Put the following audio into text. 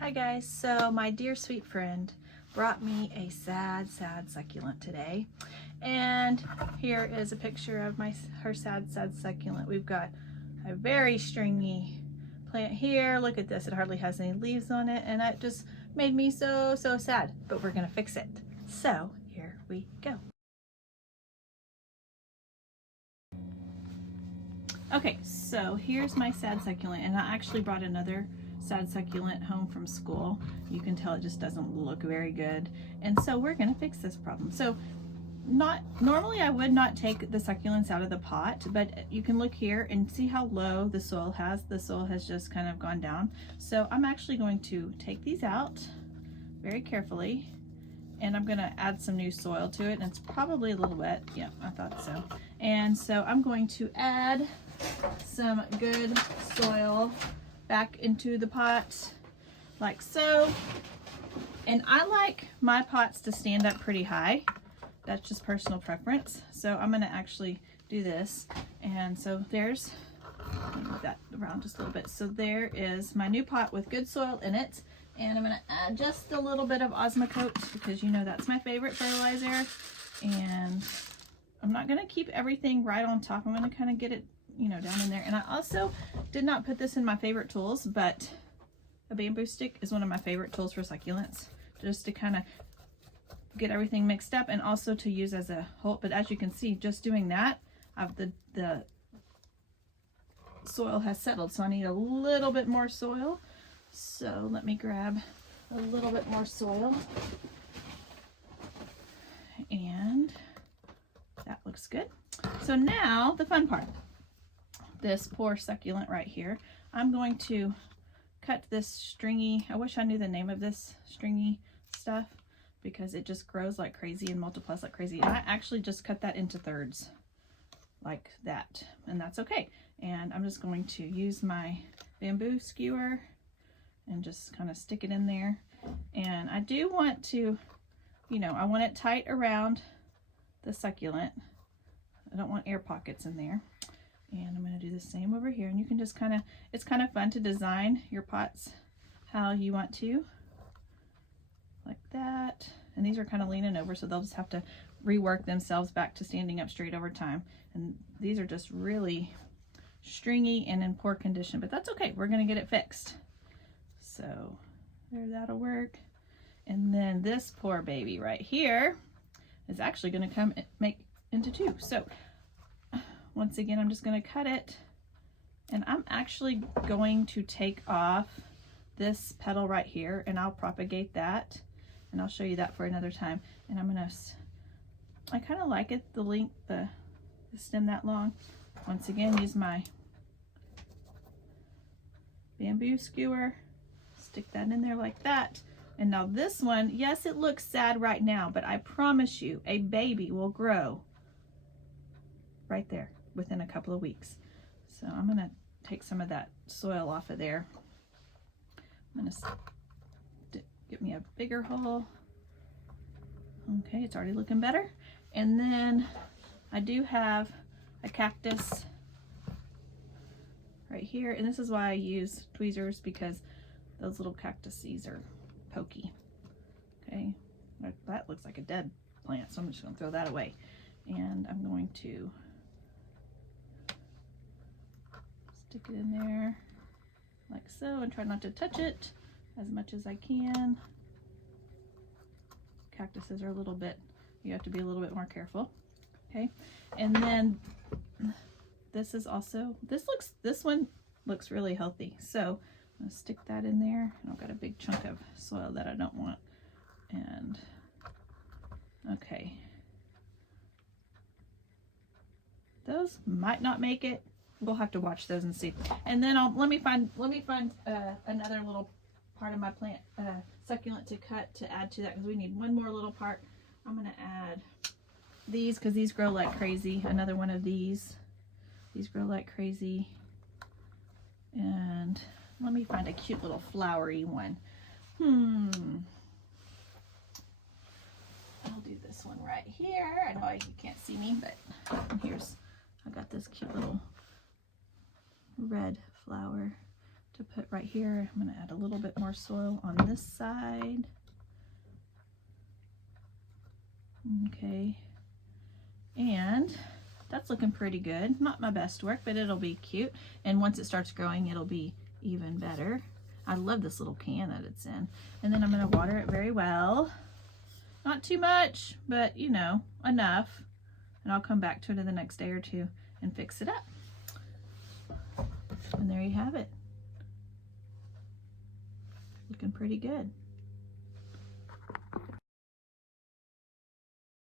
Hi guys, so my dear sweet friend brought me a sad succulent today, and here is a picture of her sad succulent. We've got a very stringy plant here. Look at this, it hardly has any leaves on it, and that just made me so sad, but we're gonna fix it. So here we go. Okay, so here's my sad succulent, and I actually brought another sad succulent home from school. You can tell it just doesn't look very good, and so we're gonna fix this problem. So normally I would not take the succulents out of the pot, but you can look here and see how low the soil has. The soil has just kind of gone down. So I'm actually going to take these out very carefully, and I'm gonna add some new soil to it, and it's probably a little wet. Yeah, I thought so. And so I'm going to add some good soil back into the pot like so. And I like my pots to stand up pretty high. That's just personal preference. So I'm gonna actually do this. And so there's, move that around just a little bit. So there is my new pot with good soil in it. And I'm gonna add just a little bit of Osmocote because you know that's my favorite fertilizer. And I'm not gonna keep everything right on top. I'm gonna kind of get it, you know, down in there. And I also did not put this in my favorite tools, but a bamboo stick is one of my favorite tools for succulents, just to kind of get everything mixed up and also to use as a whole. But as you can see, just doing that, the soil has settled, so I need a little bit more soil. So let me grab a little bit more soil, and that looks good. So now the fun part. This poor succulent right here, I'm going to cut this stringy, I wish I knew the name of this stringy stuff because it just grows like crazy and multiplies like crazy. And I actually just cut that into thirds like that, and that's okay. And I'm just going to use my bamboo skewer and just kind of stick it in there. And I do want to, you know, I want it tight around the succulent. I don't want air pockets in there. And I'm going to do the same over here, and you can just kind of, it's kind of fun to design your pots how you want to, like that. And these are kind of leaning over, so they'll just have to rework themselves back to standing up straight over time. And these are just really stringy and in poor condition, but that's okay. We're going to get it fixed. So there, that'll work. And then this poor baby right here is actually going to come make into two. So once again, I'm just going to cut it, and I'm actually going to take off this petal right here, and I'll propagate that, and I'll show you that for another time. And I'm going to, I kind of like it, the length, the stem that long. Once again, use my bamboo skewer, stick that in there like that. And now this one, yes, it looks sad right now, but I promise you a baby will grow right there within a couple of weeks. So I'm going to take some of that soil off of there. I'm going to get me a bigger hole. Okay, it's already looking better. And then I do have a cactus right here, and this is why I use tweezers, because those little cactus seeds are pokey. Okay, that looks like a dead plant, so I'm just going to throw that away. And I'm going to stick it in there like so, and try not to touch it as much as I can. Cactuses are a little bit, you have to be a little bit more careful. Okay, and then this is also, this one looks really healthy, so I'm gonna stick that in there. I've got a big chunk of soil that I don't want. And okay, those might not make it. We'll have to watch those and see. And then let me find another little part of my plant succulent to cut to add to that, because we need one more little part. I'm gonna add these because these grow like crazy. Another one of these. These grow like crazy. And let me find a cute little flowery one. I'll do this one right here. I know you can't see me, but I got this cute little red flower to put right here. I'm going to add a little bit more soil on this side. Okay, and that's looking pretty good. Not my best work, but it'll be cute. And once it starts growing, it'll be even better. I love this little can that it's in. And then I'm going to water it very well. Not too much, but you know, enough. And I'll come back to it in the next day or two and fix it up. And there you have it. Looking pretty good.